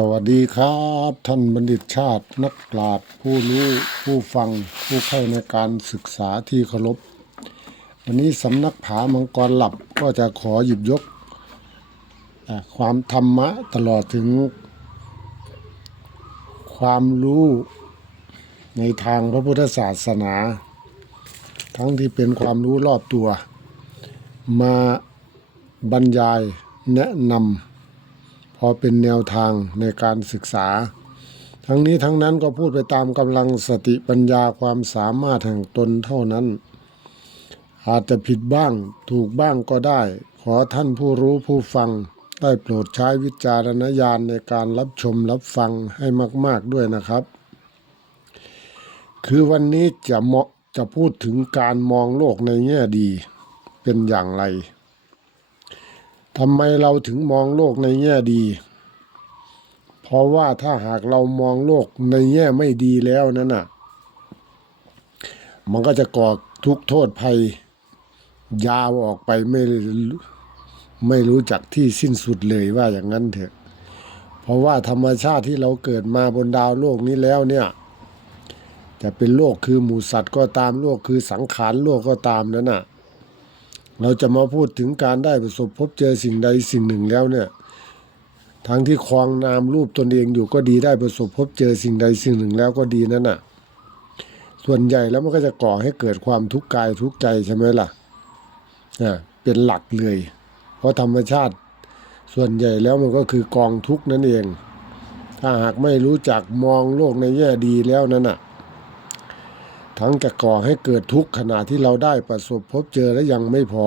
สวัสดีครับ ท่านบัณฑิตชาตินักปราชญ์ผู้รู้ผู้ฟังผู้เข้าในการศึกษาที่เคารพวันนี้สำนักผามังกรหลับก็จะขอหยิบยก ความธรรมะตลอดถึง ความรู้ในทางพระพุทธศาสนา ทั้งที่เป็นความรู้รอบตัว มาบรรยายแนะนำ พอเป็นแนวทางในการศึกษา ทั้งนี้ทั้งนั้นก็พูดไปตามกำลังสติปัญญาความสามารถแห่งตนเท่านั้น อาจจะผิดบ้างถูกบ้างก็ได้ ขอท่านผู้รู้ผู้ฟัง ได้โปรดใช้วิจารณญาณในการรับชมรับฟังให้มาก ๆด้วยนะครับ คือวันนี้จะเหมาะจะพูดถึงการมองโลกในแง่ดีเป็นอย่างไร ทำไมเราถึงมองโลกในแง่ดี เพราะว่าถ้าหากเรามองโลกในแง่ไม่ดีแล้วนั่นน่ะ มันก็จะก่อทุกข์โทษภัย ยาวออกไปไม่ไม่รู้จักที่สิ้นสุดเลยว่าอย่างนั้นเถอะ เพราะว่าธรรมชาติที่เราเกิดมาบนดาวโลกนี้แล้วเนี่ย จะเป็นโลกคือหมูสัตว์ก็ตามโลกคือสังขารโลกก็ตามนั่นน่ะ เราจะมาพูดถึงการได้ประสบพบเจอสิ่งใดสิ่งหนึ่งแล้วเนี่ยทั้งที่ครองนามรูปตนเองอยู่ก็ดีได้ประสบพบเจอสิ่งใดสิ่งหนึ่งแล้วก็ดีนั่นน่ะ ส่วนใหญ่แล้วมันก็จะก่อให้เกิดความทุกข์กายทุกข์ใจใช่ไหมล่ะอ่าเป็นหลักเลย เพราะธรรมชาติ ส่วนใหญ่แล้วมันก็คือกองทุกข์นั่นเอง ถ้าหากไม่รู้จักมองโลกในแง่ดีแล้วนั่นน่ะ ทั้งจะก่อให้เกิดทุกข์ขณะที่เราได้ประสบพบเจอและยังไม่พอ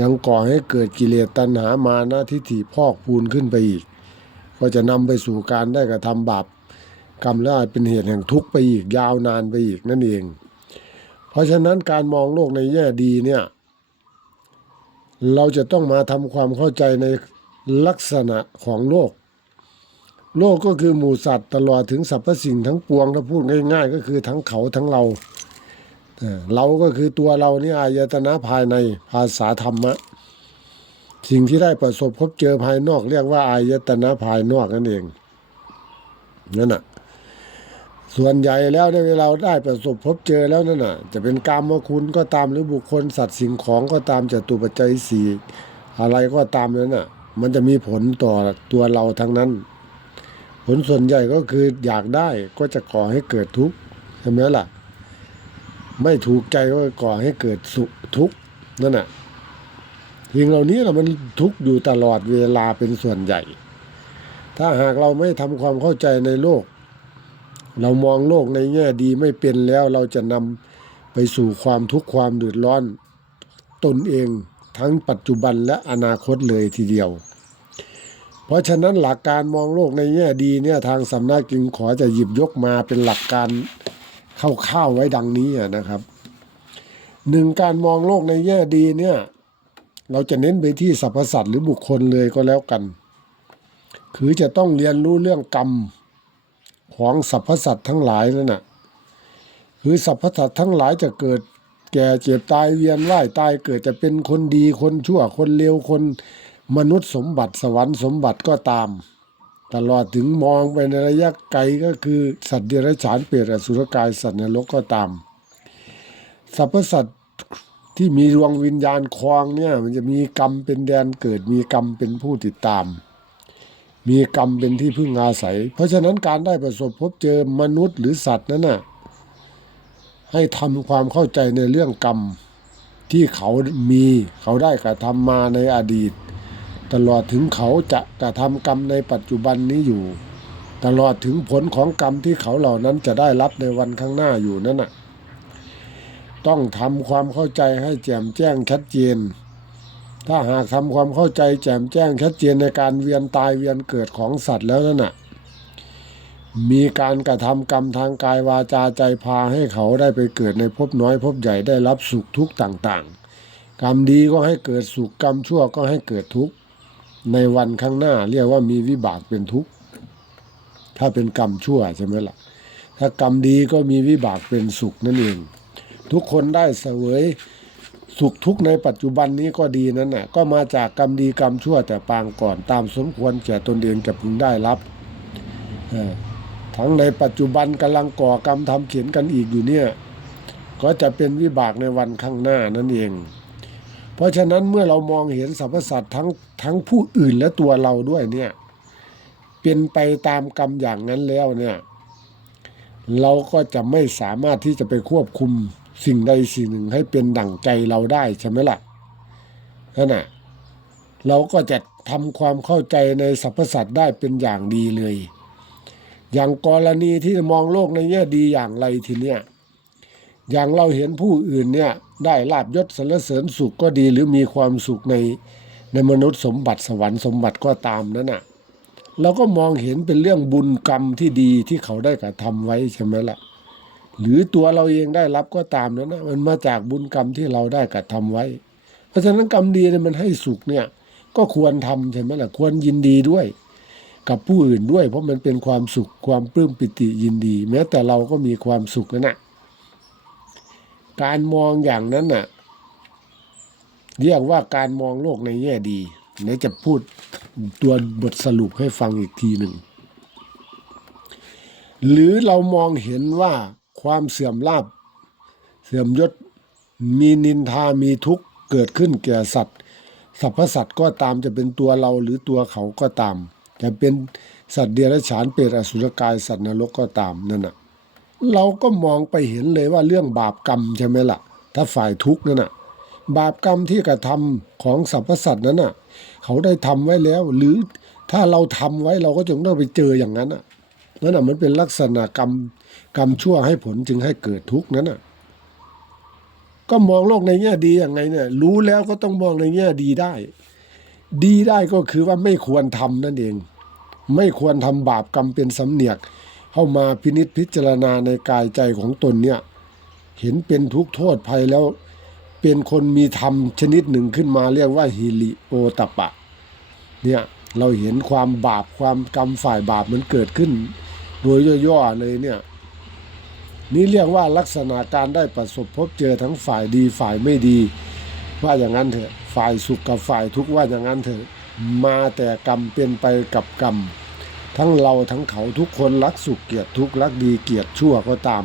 ยังก่อให้เกิดกิเลสตัณหามานะทิฏฐิพอกพูนขึ้นไปอีก ก็จะนำไปสู่การได้กระทำบาปกรรมและอาจเป็นเหตุแห่งทุกข์ไปอีกยาวนานไปอีกนั่นเอง เพราะฉะนั้นการมองโลกในแง่ดีเนี่ย เราจะต้องมาทำความเข้าใจในลักษณะของโลก โลกก็คือหมู่สัตว์ตลอดถึงสรรพสิ่งทั้งปวงถ้าพูดง่ายๆ ก็คือทั้งเขาทั้งเราเราก็คือตัวเรานี่อายตนะภายในภาษาธรรมะสิ่งที่ได้ประสบพบเจอภายนอก เรียกว่าอายตนะภายนอกนั่นเองนั่นน่ะ ส่วนใหญ่แล้วเนี่ยเวลาได้ประสบพบเจอแล้วนั่นน่ะ จะเป็นกรรมคุณก็ตามหรือบุคคลสัตว์สิ่งของก็ตามจะตุปัจจัยสี่อะไรก็ตามนั้นน่ะ มันจะมีผลต่อตัวเราทั้งนั้น ผลส่วนใหญ่ก็คืออยากได้ก็จะก่อให้เกิดทุกข์ใช่ไหมล่ะ ไม่ถูกใจก็ก่อให้เกิดสุขทุกข์นั่นน่ะสิ่งเหล่านี้เรามันทุกข์อยู่ตลอดเวลาเป็นส่วนใหญ่ ถ้าหากเราไม่ทำความเข้าใจในโลก เรามองโลกในแง่ดีไม่เป็นแล้วเราจะนำไปสู่ความทุกข์ความเดือดร้อนตนเองทั้งปัจจุบันและอนาคตเลยทีเดียว เพราะฉะนั้นหลักการมองโลกในแง่ดีเนี่ยทางสำนักจึงขอจะหยิบยกมาเป็นหลักการคร่าวๆไว้ดังนี้นะครับหนึ่งการมองโลกในแง่ดีเนี่ยเราจะเน้นไปที่สรรพสัตว์หรือบุคคลเลยก็แล้วกัน คือจะต้องเรียนรู้เรื่องกรรมของสรรพสัตว์ทั้งหลายนั่นน่ะคือสรรพสัตว์ทั้งหลายจะเกิดแก่เจ็บตายเวียนว่ายตายเกิดจะเป็นคนดีคนชั่วคนเลวคน มนุษย์สมบัติสวรรค์สมบัติก็ตาม ตลอดถึงมองไปในระยะไกลก็คือสัตว์เดรัจฉานเปรตอสุรกายสัตว์นรกก็ตามสรรพสัตว์ที่มีดวงวิญญาณคลองเนี่ยมันจะมีกรรมเป็นแดนเกิด มีกรรมเป็นผู้ติดตาม มีกรรมเป็นที่พึ่งอาศัย เพราะฉะนั้นการได้ประสบพบเจอมนุษย์หรือสัตว์นั้นน่ะให้ทำความเข้าใจในเรื่องกรรมที่เขามีเขาได้กระทำมาในอดีต ตลอดถึงเขาจะกระทำกรรมในปัจจุบันนี้อยู่ ตลอดถึงผลของกรรมที่เขาเหล่านั้นจะได้รับในวันข้างหน้าอยู่นั่นน่ะต้องทำความเข้าใจให้แจ่มแจ้งชัดเจน ถ้าหากทำความเข้าใจแจ่มแจ้งชัดเจนในการเวียนตายเวียนเกิดของสัตว์แล้วนั่นน่ะมีการกระทำกรรมทางกายวาจาใจพาให้เขาได้ไปเกิดในภพน้อยภพใหญ่ได้รับสุขทุกข์ต่างๆ กรรมดีก็ให้เกิดสุขกรรมชั่วก็ให้เกิดทุกข์ ในวันข้างหน้า เรียกว่ามีวิบากเป็นทุกข์ ถ้าเป็นกรรมชั่วใช่ไหมล่ะ ถ้ากรรมดีก็มีวิบากเป็นสุขนั่นเอง ทุกคนได้เสวยสุขทุกข์ในปัจจุบันนี้ก็ดีนั่นแหละก็มาจากกรรมดีกรรมชั่วแต่ปางก่อนตามสมควรแก่ตนเองจะพึงได้รับทั้งในปัจจุบันกำลังก่อกรรมทำเขียนกันอีกอยู่เนี่ย ก็จะเป็นวิบากในวันข้างหน้านั่นเอง เพราะฉะนั้นเมื่อเรามองเห็นสรรพสัตว์ทั้งทั้งผู้อื่นและตัวเราด้วยเนี่ยเป็นไปตามกรรมอย่างนั้นแล้วเนี่ยเราก็จะไม่สามารถที่จะไปควบคุมสิ่งใดสิ่งหนึ่งให้เป็นดั่งใจเราได้ใช่ไหมล่ะนั่นน่ะเราก็จะทำความเข้าใจในสรรพสัตว์ได้เป็นอย่างดีเลย อย่างกรณีที่มองโลกในแง่ดีอย่างไรทีเนี้ย อย่างเราเห็นผู้อื่นเนี่ยได้ลาบยศสรรเสริญสุขก็ดีหรือมีความสุขในในมนุษย์สมบัติสวรรค์สมบัติก็ตามนั่นน่ะเราก็มองเห็นเป็นเรื่องบุญกรรมที่ดีที่เขาได้กระทำไว้ใช่ไหมล่ะ หรือตัวเราเองได้รับก็ตามนั้นนะมันมาจากบุญกรรมที่เราได้กระทำไว้ เพราะฉะนั้นกรรมดีเนี่ยมันให้สุขเนี่ยก็ควรทำใช่ไหมล่ะควรยินดีด้วย กับผู้อื่นด้วย เพราะมันเป็นความสุขความปลื้มปิติยินดี แม้แต่เราก็มีความสุขนั่นน่ะ การมองอย่างนั้นน่ะ เรียกว่าการมองโลกในแง่ดีเดี๋ยวจะพูดตัวบทสรุปให้ฟังอีกทีหนึ่ง หรือเรามองเห็นว่าความเสื่อมลาบ เสื่อมยศมีนินทามีทุกข์เกิดขึ้นแก่สัตว์สรรพสัตว์ก็ตามจะเป็นตัวเราหรือตัวเขาก็ตาม จะเป็นสัตว์เดรัจฉานเปรตอสุรกายสัตว์นรกก็ตามนั่นน่ะ เราก็มองไปเห็นเลยว่าเรื่องบาปกรรมใช่ไหมล่ะ ถ้าฝ่ายทุกข์นั่นน่ะ บาปกรรมที่กระทำของสรรพสัตว์นั้นน่ะ เขาได้ทำไว้แล้ว หรือถ้าเราทำไว้เราก็จงต้องไปเจออย่างนั้นน่ะนั่นน่ะมันเป็นลักษณะกรรมกรรมชั่วให้ผลจึงให้เกิดทุกข์นั้นน่ะ ก็มองโลกในแง่ดีอย่างไงเนี่ยรู้แล้วก็ต้องมองในแง่ดีได้ ดีได้ก็คือว่าไม่ควรทำนั่นเอง ไม่ควรทำบาปกรรมเป็นสำเนียก เข้ามาพินิษพิจารณาในกายใจของตนเนี่ย เห็นเป็นทุกข์โทษภัยแล้ว เป็นคนมีธรรมชนิดหนึ่งขึ้นมาเรียกว่าฮิริโอตปะ เนี่ยเราเห็นความบาปความกรรมฝ่ายบาปมันเกิดขึ้น โดยย่อๆเลยเนี่ย นี่เรียกว่าลักษณะการได้ประสบพบเจอทั้งฝ่ายดีฝ่ายไม่ดี ว่าอย่างนั้นเถอะฝ่ายสุขกับฝ่ายทุกข์ว่าอย่างนั้นเถอะมาแต่กรรมเป็นไปกับกรรม ทั้งเราทั้งเขาทุกคนรักสุขเกียดทุกข์รักดีเกียดชั่วก็ตาม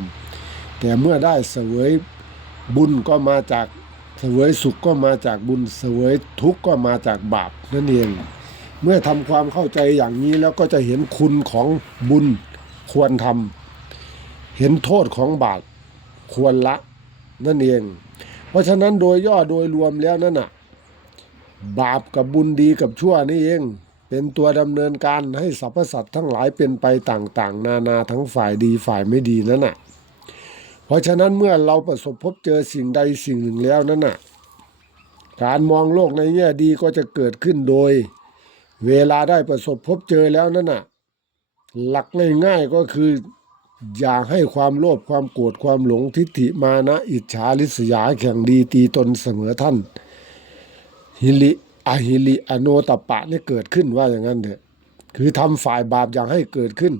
แต่เมื่อได้เสวยบุญก็มาจากเสวยสุขก็มาจากบุญเสวยทุกข์ก็มาจากบาปนั่นเอง เมื่อทำความเข้าใจอย่างนี้แล้วก็จะเห็นคุณของบุญควรทำเห็นโทษของบาปควรละนั่นเอง เพราะฉะนั้นโดยย่อโดยรวมแล้วนั่นน่ะ บาปกับบุญดีกับชั่วนี่เอง เป็นตัวดำเนินการให้สรรพสัตว์ทั้งหลายเป็นไปต่างๆ นานาทั้งฝ่ายดีฝ่ายไม่ดีนั่นน่ะ เพราะฉะนั้นเมื่อเราประสบพบเจอสิ่งใดสิ่งหนึ่งแล้วนั่นน่ะ การมองโลกในแง่ดีก็จะเกิดขึ้นโดย เวลาได้ประสบพบเจอแล้วนั่นน่ะ หลักง่ายๆก็คืออย่าให้ความโลภความโกรธความหลงทิฏฐิมานะ อิจฉาริษยาแข่งดีตีตนเสมอท่านฮิลิ อหิลิอโนตปะนี่เกิดขึ้นว่าอย่างนั้นเถอะคือทำฝ่ายบาปอย่างให้เกิดขึ้น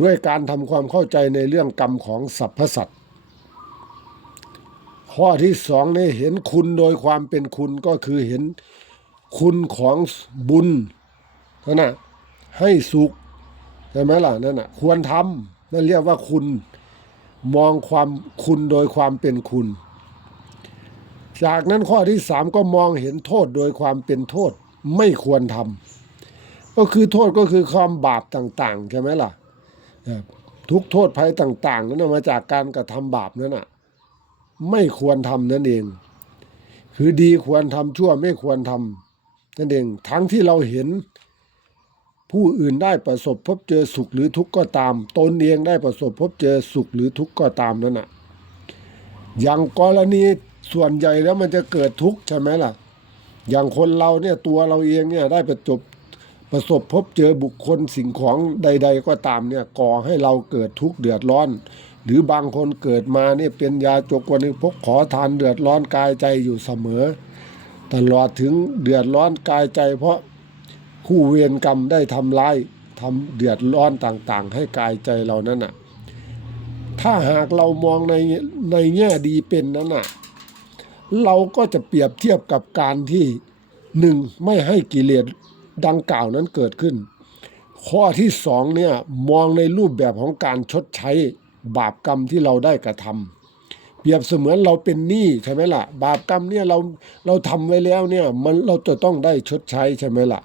ด้วยการทำความเข้าใจในเรื่องกรรมของสรรพสัตว์ข้อที่สองนี่เห็นคุณโดยความเป็นคุณก็คือเห็นคุณของบุญนั่นนะให้สุขใช่ไหมล่ะนั่นนะควรทำนั่นเรียกว่าคุณมองความคุณโดยความเป็นคุณ จากนั้นข้อที่สามก็มองเห็นโทษโดยความเป็นโทษไม่ควรทำก็คือโทษก็คือความบาปต่างๆใช่ไหมล่ะทุกโทษภัยต่าง ๆ นั้นมาจากการกระทำบาปนั้นน่ะไม่ควรทำนั่นเอง คือดีควรทำชั่วไม่ควรทำนั่นเองทั้งที่เราเห็นผู้อื่นได้ประสบพบเจอสุขหรือทุกข์ก็ตาม ตนเองได้ประสบพบเจอสุขหรือทุกข์ก็ตามนั่นน่ะ อย่างกรณี ส่วนใหญ่แล้วมันจะเกิดทุกข์ใช่ไหมล่ะ อย่างคนเราเนี่ยตัวเราเองเนี่ยได้ประจบประสบพบเจอบุคคลสิ่งของใด ๆ ก็ตามเนี่ยก่อให้เราเกิดทุกข์เดือดร้อน หรือบางคนเกิดมาเนี่ยเป็นยาจกวันนึงพกขอทานเดือดร้อนกายใจอยู่เสมอ ตลอดถึงเดือดร้อนกายใจ เพราะคู่เวรกรรมได้ทำร้ายทำเดือดร้อนต่างๆ ให้กายใจเรานั้นน่ะถ้าหากเรามองในในแง่ดีเป็นนั้นน่ะ เราก็จะเปรียบเทียบกับการที่หนึ่งไม่ให้กิเลสดังกล่าวนั้นเกิดขึ้น ข้อที่สองเนี่ยมองในรูปแบบของการชดใช้บาปกรรมที่เราได้กระทำเปรียบเสมือนเราเป็นหนี้ใช่ไหมล่ะ บาปกรรมเนี่ยเราเราทำไว้แล้วเนี่ยมันเราจะต้องได้ชดใช้ใช่ไหมล่ะ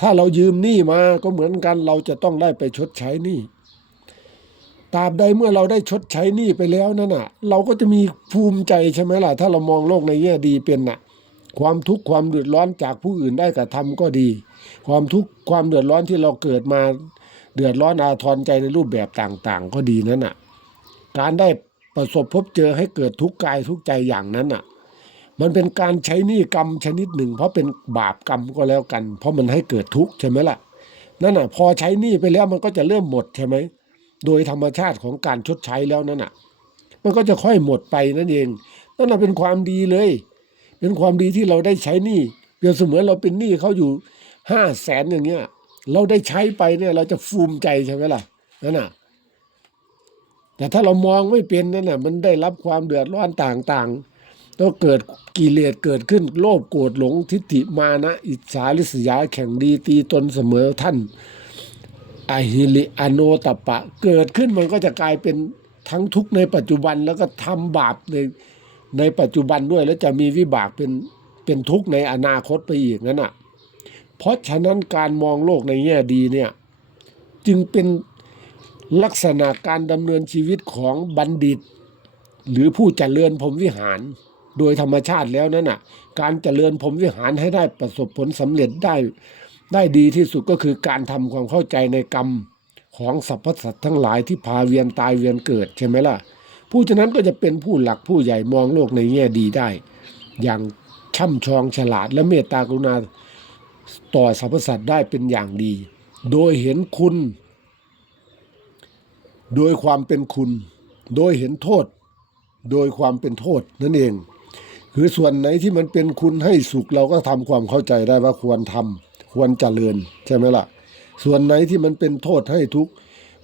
ถ้าเรายืมหนี้มาก็เหมือนกันเราจะต้องได้ไปชดใช้หนี้ ตราบใดเมื่อเราได้ชดใช้หนี้ไปแล้วนั่นน่ะ เราก็จะมีภูมิใจใช่ไหมล่ะ ถ้าเรามองโลกในแง่ดีเป็นน่ะ ความทุกข์ความเดือดร้อนจากผู้อื่นได้กระทำก็ดี ความทุกข์ความเดือดร้อนที่เราเกิดมาเดือดร้อนอาทรใจในรูปแบบต่างๆ ก็ดีนั่นน่ะ การได้ประสบพบเจอให้เกิดทุกข์กายทุกข์ใจอย่างนั้นน่ะ มันเป็นการใช้หนี้กรรมชนิดหนึ่ง เพราะเป็นบาปกรรมก็แล้วกัน เพราะมันให้เกิดทุกข์ใช่ไหมล่ะนั่นน่ะ พอใช้หนี้ไปแล้วมันก็จะเริ่มหมดใช่ไหม โดยธรรมชาติของการชดใช้แล้วนั่นน่ะ มันก็จะค่อยหมดไปนั่นเอง นั่นน่ะเป็นความดีเลย เป็นความดีที่เราได้ใช้หนี้เปรียบเสมือนเราเป็นหนี้เขาอยู่ห้าแสนอย่างเงี้ย เราได้ใช้ไปเนี่ยเราจะภูมใจใช่ไหมล่ะนั่นน่ะแต่ถ้าเรามองไม่เป็นนั่นน่ะมันได้รับความเดือดร้อนต่างๆต้องเกิดกิเลสเกิดขึ้นโลภโกรธหลงทิฏฐิมานะ อิจฉาริษยาแข่งดีตีตนเสมอท่าน อหิริอโนตปปะ เกิดขึ้นมันก็จะกลายเป็นทั้งทุกข์ในปัจจุบันแล้วก็ทำบาปในในปัจจุบันด้วยแล้วจะมีวิบากเป็นเป็นทุกข์ในอนาคตไปอีกนั่นน่ะเพราะฉะนั้นการมองโลกในแง่ดีเนี่ยจึงเป็นลักษณะการดำเนินชีวิตของบัณฑิต หรือผู้เจริญพรหมวิหาร โดยธรรมชาติแล้วนั่นน่ะ การเจริญพรหมวิหารให้ได้ประสบผลสำเร็จได้ ได้ดีที่สุดก็คือการทำความเข้าใจในกรรมของสรรพสัตว์ทั้งหลายที่พาเวียนตายเวียนเกิดใช่ไหมล่ะ ผู้ฉะนั้นก็จะเป็นผู้หลักผู้ใหญ่มองโลกในแง่ดีได้ อย่างช่ำชองฉลาดและเมตตากรุณาต่อสรรพสัตว์ได้เป็นอย่างดี โดยเห็นคุณ โดยความเป็นคุณ โดยเห็นโทษ โดยความเป็นโทษนั่นเอง คือส่วนไหนที่มันเป็นคุณให้สุขเราก็ทำความเข้าใจได้ว่าควรทำ ควรเจริญใช่ไหมล่ะ ส่วนไหนที่มันเป็นโทษให้ทุกข์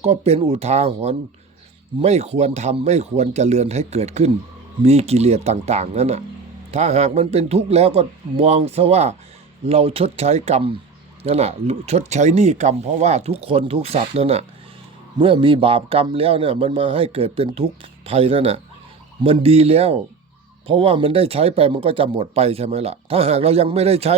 ก็เป็นอุทาหรณ์ไม่ควรทำไม่ควรเจริญให้เกิดขึ้น มีกิเลสต่างๆนั่นน่ะ ถ้าหากมันเป็นทุกข์แล้วก็มองซะว่าเราชดใช้กรรมนั่นน่ะชดใช้หนี้กรรม เพราะว่าทุกคนทุกสัตว์นั่นน่ะเมื่อมีบาปกรรมแล้วเนี่ยมันมาให้เกิดเป็นทุกข์ภัยนั่นน่ะมันดีแล้ว เพราะว่ามันได้ใช้ไปมันก็จะหมดไปใช่ไหมล่ะ ถ้าหากเรายังไม่ได้ใช้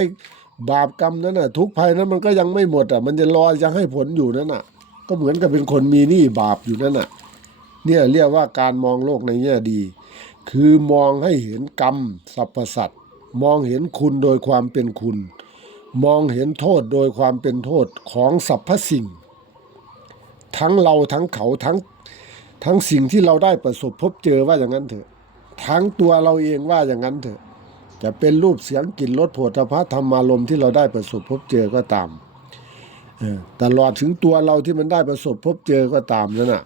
บาปกรรมนั้นน่ะ ทุกภัยนั้นมันก็ยังไม่หมดอะ มันจะรอยังให้ผลอยู่นั่นน่ะ ก็เหมือนกับเป็นคนมีหนี้บาปอยู่นั่นน่ะ เนี่ยเรียกว่าการมองโลกในแง่ดี คือมองให้เห็นกรรมสรรพสัตว์มองเห็นคุณโดยความเป็นคุณ มองเห็นโทษโดยความเป็นโทษของสรรพสิ่ง ทั้งเราทั้งเขาทั้งทั้งสิ่งที่เราได้ประสบพบเจอว่าอย่างนั้นเถอะ ทั้งตัวเราเองว่าอย่างนั้นเถอะ จะเป็นรูปเสียงกลิ่นรสโผฏฐัพพะธรรมารมณ์ที่เราได้ประสบพบเจอก็ตามตลอดถึงตัวเราที่มันได้ประสบพบเจอก็ตามนั่นน่ะ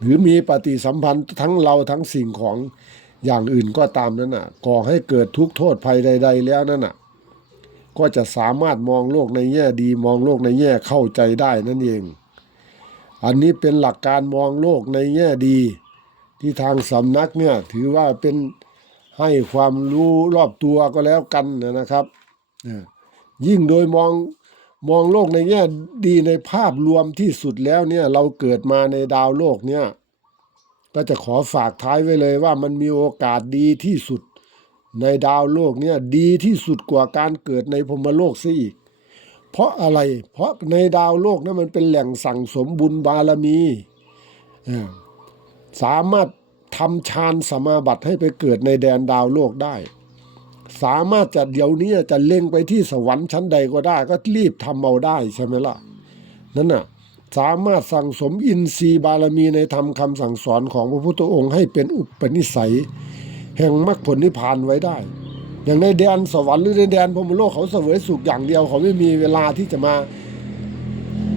หรือมีปฏิสัมพันธ์ทั้งเราทั้งสิ่งของอย่างอื่นก็ตามนั้นน่ะก่อให้เกิดทุกข์โทษภัยใด ๆ แล้วนั่นน่ะก็จะสามารถมองโลกในแง่ดีมองโลกในแง่เข้าใจได้นั่นเอง อันนี้เป็นหลักการมองโลกในแง่ดี ที่ทางสำนักเนี่ยถือว่าเป็น ให้ความรู้รอบตัวก็แล้วกันนะครับ ยิ่งโดยมองมองโลกในแง่ดีในภาพรวมที่สุดแล้วเนี่ยเราเกิดมาในดาวโลกเนี่ยก็จะขอฝากท้ายไว้เลยว่ามันมีโอกาสดีที่สุดในดาวโลกเนี่ยดีที่สุดกว่าการเกิดในพรมโลกซะอีก เพราะอะไร เพราะในดาวโลกนั้นมันเป็นแหล่งสั่งสมบุญบารมี สามารถ ทำฌานสมาบัติให้ไปเกิดในแดนดาวโลกได้ สามารถจะเดี๋ยวนี้จะเล็งไปที่สวรรค์ชั้นใดก็ได้ ก็รีบทำเอาได้ใช่ไหมล่ะ นั่นน่ะสามารถสั่งสมอินทรีย์บารมีในธรรมคำสั่งสอนของพระพุทธองค์ให้เป็นอุปนิสัย แห่งมรรคผลนิพพานไว้ได้ อย่างในแดนสวรรค์หรือในแดนพรมโลกเขาเสวยสุขอย่างเดียว เขาไม่มีเวลาที่จะมา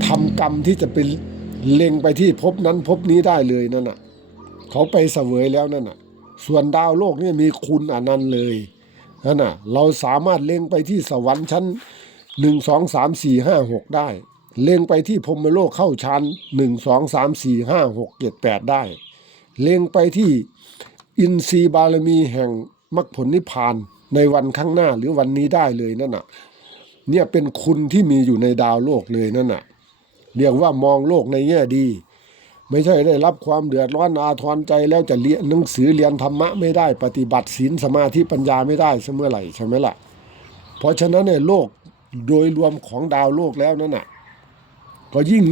ทำกรรมที่จะเป็นเล็งไปที่ภพนั้นภพนี้ได้เลยนั่นน่ะ เขาไปเสวยแล้วนั่นน่ะ ส่วนดาวโลกนี่มีคุณอนันต์เลยนั่นน่ะ เราสามารถเล็งไปที่สวรรค์ชั้นหนึ่งสองสามสี่ห้าหกได้ เล็งไปที่พรมโลกเข้าชั้นหนึ่งสองสามสี่ห้าหกเจ็ดแปดได้ เล็งไปที่อินทรีย์บารมีแห่งมรรคผลนิพพานในวันข้างหน้าหรือวันนี้ได้เลยนั่นน่ะ เนี่ยเป็นคุณที่มีอยู่ในดาวโลกเลยนั่นน่ะ เรียกว่ามองโลกในแง่ดี ไม่ใช่ได้รับความเดือดร้อนอาทรใจแล้วจะเรียนหนังสือเรียนธรรมะไม่ได้ ปฏิบัติศีลสมาธิปัญญาไม่ได้เสมอไหร่ใช่ไหมล่ะ เพราะฉะนั้นในยโลกโดยรวมของดาวโลกแล้วนั่นน่ะ ก็ยิ่ง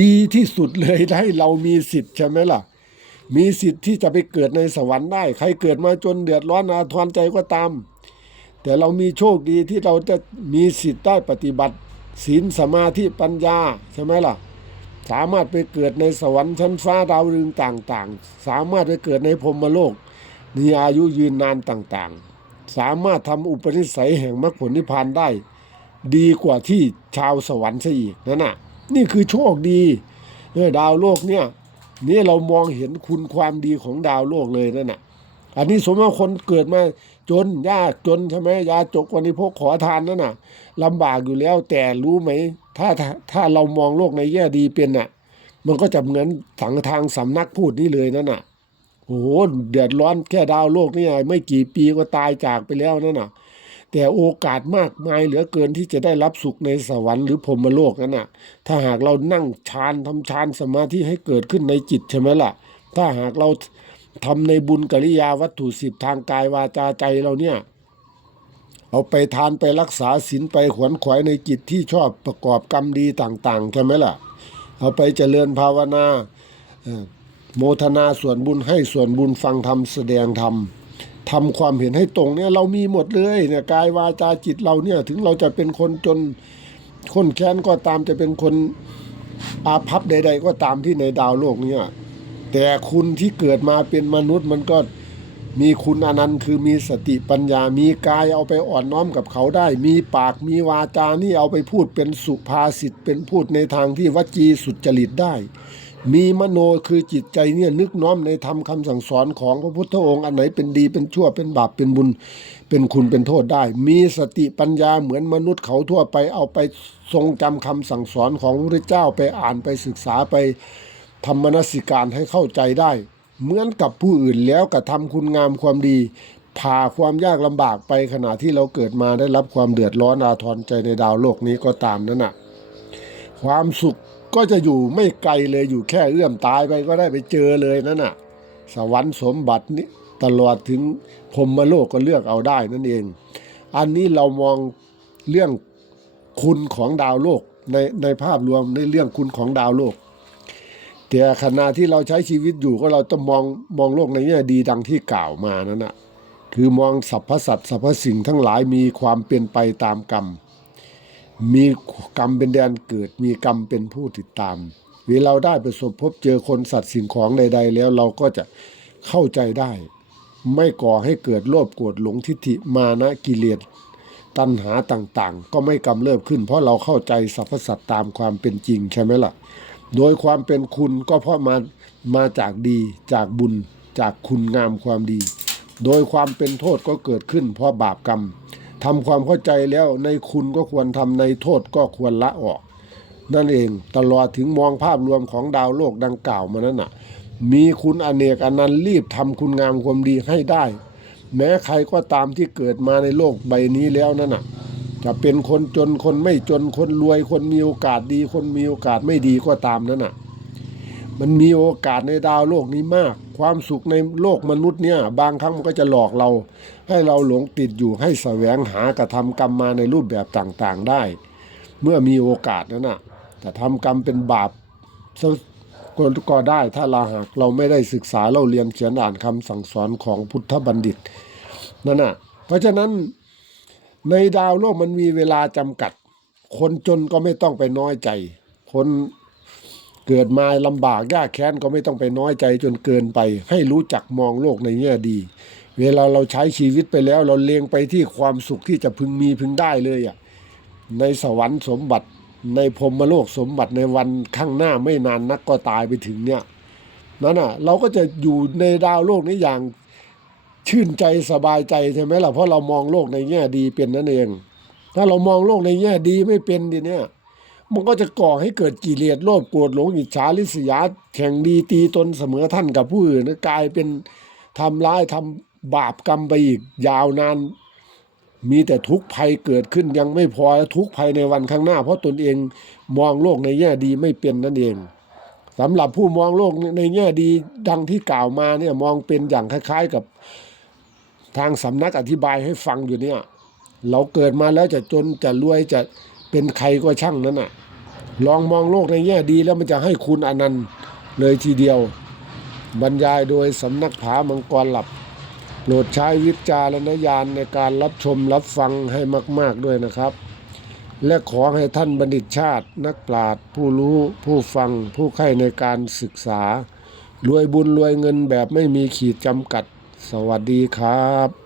ดีที่สุดเลยให้เรามีสิทธิ์ใช่ไหมล่ะ มีสิทธิ์ที่จะไปเกิดในสวรรค์ได้ ใครเกิดมาจนเดือดร้อนอาทรใจก็ตาม แต่เรามีโชคดีที่เราจะมีสิทธิ์ได้ปฏิบัติศีลสมาธิปัญญาใช่ไหมล่ะ สามารถไปเกิดในสวรรค์ชั้นฟ้าดาวดึงต่างๆ สามารถไปเกิดในพรหมโลกมีอายุยืนนานต่างๆ สามารถทำอุปนิสัยแห่งมรรคผลนิพพานได้ ดีกว่าที่ชาวสวรรค์ซะอีกนั่นน่ะ นี่คือโชคดีเออดาวโลกเนี่ยนี่เรามองเห็นคุณความดีของดาวโลกเลยนั่นน่ะ อันนี้สมมติว่าคนเกิดมาจนยากจนใช่ไหมยาจกวันนี้พกขอทานนั่นน่ะลำบากอยู่แล้วแต่รู้ไหม ถ้าถ้าเรามองโลกในแง่ดีเป็นน่ะ มันก็จะเหมือนสังทางสำนักพูดนี่เลยนั่นน่ะโอ้โหเดือดร้อนแค่ดาวโลกนี่ไม่กี่ปีก็ตายจากไปแล้วนั่นน่ะ แต่โอกาสมากมายเหลือเกินที่จะได้รับสุขในสวรรค์หรือพรมโลกนั่นน่ะ ถ้าหากเรานั่งฌานทำฌานสมาธิให้เกิดขึ้นในจิตใช่ไหมล่ะ ถ้าหากเราทำในบุญกิริยาวัตถุสิบทางกายวาจาใจเราเนี่ย เอาไปทานไปรักษาศีลไปขวนขวายในจิตที่ชอบประกอบกรรมดีต่างๆใช่ไหมล่ะ เอาไปเจริญภาวนาโมทนาส่วนบุญให้ส่วนบุญฟังธรรมแสดงธรรมทำความเห็นให้ตรงเนี่ยเรามีหมดเลยเนี่ยกายวาจาจิตเราเนี่ยถึงเราจะเป็นคนจนคนแค้นก็ตามจะเป็นคนอาภัพใด ๆ ก็ตามที่ในดาวโลกเนี่ยแต่คุณที่เกิดมาเป็นมนุษย์มันก็ มีคุณอนันต์คือมีสติปัญญา มีกายเอาไปอ่อนน้อมกับเขาได้ มีปากมีวาจานี่เอาไปพูดเป็นสุภาษิตเป็นพูดในทางที่วจีสุจริตได้ มีมโนคือจิตใจเนี่ยนึกน้อมในธรรมคำสั่งสอนของพระพุทธองค์อันไหนเป็นดีเป็นชั่วเป็นบาปเป็นบุญ เป็นคุณเป็นโทษได้ มีสติปัญญาเหมือนมนุษย์เขาทั่วไปเอาไปทรงจำคำสั่งสอนของพระเจ้าไปอ่านไปศึกษาไปทำมนสิการให้เข้าใจได้ เหมือนกับผู้อื่นแล้วกระทำคุณงามความดี ผ่าความยากลำบากไปขณะที่เราเกิดมาได้รับความเดือดร้อนอาทรใจในดาวโลกนี้ก็ตามนั่นน่ะ ความสุขก็จะอยู่ไม่ไกลเลยอยู่แค่เอื้อมตายไปก็ได้ไปเจอเลยนั่นน่ะ สวรรค์สมบัตินี้ตลอดถึงพรหมโลกก็เลือกเอาได้นั่นเอง อันนี้เรามองเรื่องคุณของดาวโลกในในภาพรวมในเรื่องคุณของดาวโลก แต่ขณะที่เราใช้ชีวิตอยู่ก็เราต้องมองมองโลกในแง่ดีดังที่กล่าวมานั่นนะคือมองสรรพสัตว์สรรพสิ่งทั้งหลายมีความเป็นไปตามกรรม มีกรรมเป็นแดนเกิด มีกรรมเป็นผู้ติดตามเวลาเราได้ประสบพบเจอคนสัตว์สิ่งของใด ๆ แล้วเราก็จะเข้าใจได้ ไม่ก่อให้เกิดโลภโกรธหลงทิฏฐิมานะกิเลสตัณหาต่างๆ ก็ไม่กำเริบขึ้น เพราะเราเข้าใจสรรพสัตว์ตามความเป็นจริงใช่ไหมล่ะ โดยความเป็นคุณก็เพราะมามาจากดีจากบุญจากคุณงามความดี โดยความเป็นโทษก็เกิดขึ้น เพราะบาปกรรมทำความเข้าใจแล้วในคุณก็ควรทำในโทษก็ควรละออก นั่นเองตลอดถึงมองภาพรวมของดาวโลกดังกล่าวมานั้นน่ะ มีคุณอเนกอนันต์รีบทำคุณงามความดีให้ได้ แม้ใครก็ตามที่เกิดมาในโลกใบนี้แล้วนั่นน่ะ จะเป็นคนจนคนไม่จนคนรวยคนมีโอกาสดี คนมีโอกาสไม่ดีก็ตามนั่นน่ะ มันมีโอกาสในดาวโลกนี้มาก ความสุขในโลกมนุษย์เนี่ย บางครั้งมันก็จะหลอกเรา ให้เราหลงติดอยู่ให้แสวงหากระทำกรรมมาในรูปแบบต่างๆได้ เมื่อมีโอกาสนั้นน่ะแต่ทำกรรมเป็นบาปก็ก็ได้ถ้าเราหากเราไม่ได้ศึกษาเราเรียนเขียนอ่านคำสั่งสอนของพุทธบัณฑิตนั่นน่ะเพราะฉะนั้น ในดาวโลกมันมีเวลาจำกัด คนจนก็ไม่ต้องไปน้อยใจ คนเกิดมาลำบากยากแค้นก็ไม่ต้องไปน้อยใจจนเกินไป ให้รู้จักมองโลกในแง่ดี เวลาเราใช้ชีวิตไปแล้ว เราเลียงไปที่ความสุขที่จะพึงมีพึงได้เลยอะในสวรรค์สมบัติ ในพรมโลกสมบัติในวันข้างหน้าไม่นานนักก็ตายไปถึงเนี่ยนั่นน่ะเราก็จะอยู่ในดาวโลกนี้อย่าง ชื่นใจสบายใจใช่ไหมล่ะเพราะเรามองโลกในแง่ดีเป็นนั่นเอง ถ้าเรามองโลกในแง่ดีไม่เป็นดิเนี่ย มันก็จะก่อให้เกิดกิเลสโลภโกรธหลงอิจฉาริษยาแข่งดีตีตนเสมอท่านกับผู้อื่นกลายเป็นทำร้ายทำบาปกรรมไปอีกยาวนานมีแต่ทุกข์ภัยเกิดขึ้นยังไม่พอทุกข์ภัยในวันข้างหน้า เพราะตนเองมองโลกในแง่ดีไม่เป็นนั่นเองสำหรับผู้มองโลกในแง่ดีดังที่กล่าวมาเนี่ยมองเป็นอย่างคล้าย ๆ กับ ทางสำนักอธิบายให้ฟังอยู่เนี่ย เราเกิดมาแล้วจะจนจะรวยจะเป็นใครก็ช่างนั้นน่ะ ลองมองโลกในแง่ดีแล้วมันจะให้คุณอนันต์เลยทีเดียว บรรยายโดยสำนักผามังกรหลับโปรดใช้วิจารณญาณในการรับชมรับฟังให้มาก ๆด้วยนะครับ และขอให้ท่านบัณฑิตชาตินักปราชญ์ผู้รู้ผู้ฟังผู้ใคร่ในการศึกษารวยบุญรวยเงินแบบไม่มีขีดจำกัด สวัสดีครับ